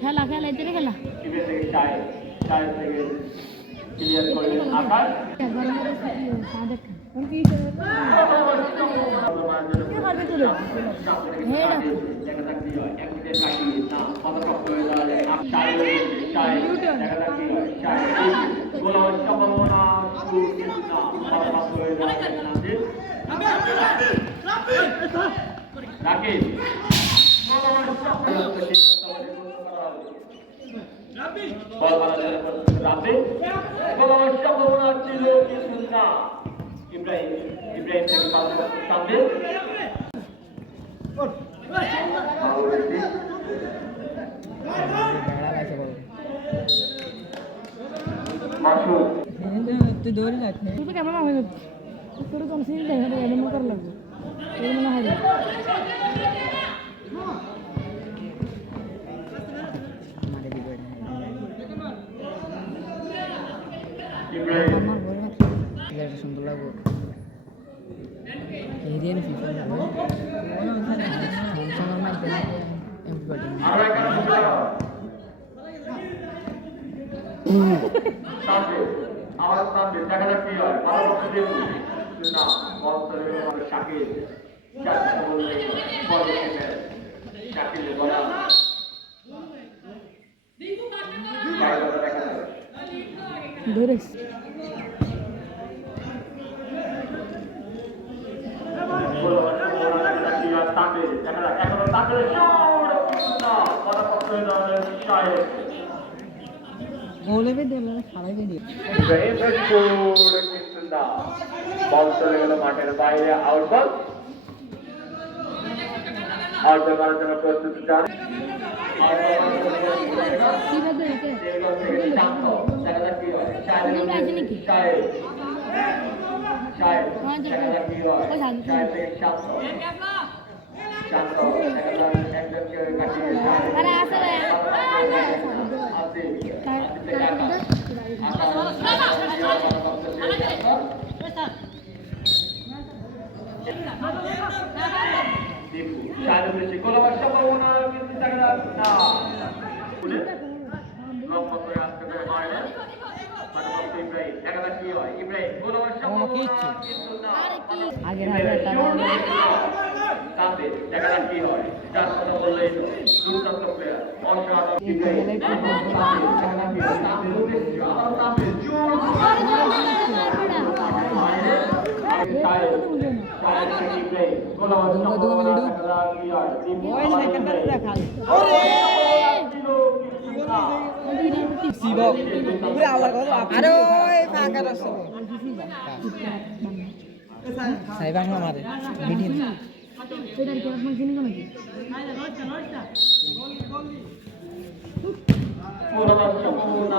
খেলা খেলা এদের খেলা তুই দৌড়ে যাচ্ছে তুই তো কেমন হয়ে যাচ্ছে তোর কম সিন দেখা যায় এমন করা লাগবে এই মনে হয় মারে দিবে আমার বড় না এটা সুন্দর লাগবে এই দিন ফিফা হবে স্যামসাং এর মধ্যে এমপিডি আমার সামনে দেখা যাক কি হয় ভালো করে না বলতে হবে শাকিল চাচা বললে বলে শাকিল বলা ধরে ওলেবে দিলে সারাই দিয়ে বল চলে গেল মাঠের বাইরে আউট বল আউট করার জন্য প্রস্তুতি চান আগের হাজার টাকা দেখা যাক কি হয় যার কথা বললেই তো দুর্দান্ত প্লেয়ার অসাধারণ সাই বাংলা মারে মিডিয়াম এটা কি আপনি চিনি নাকি পুরো সম্পূর্ণ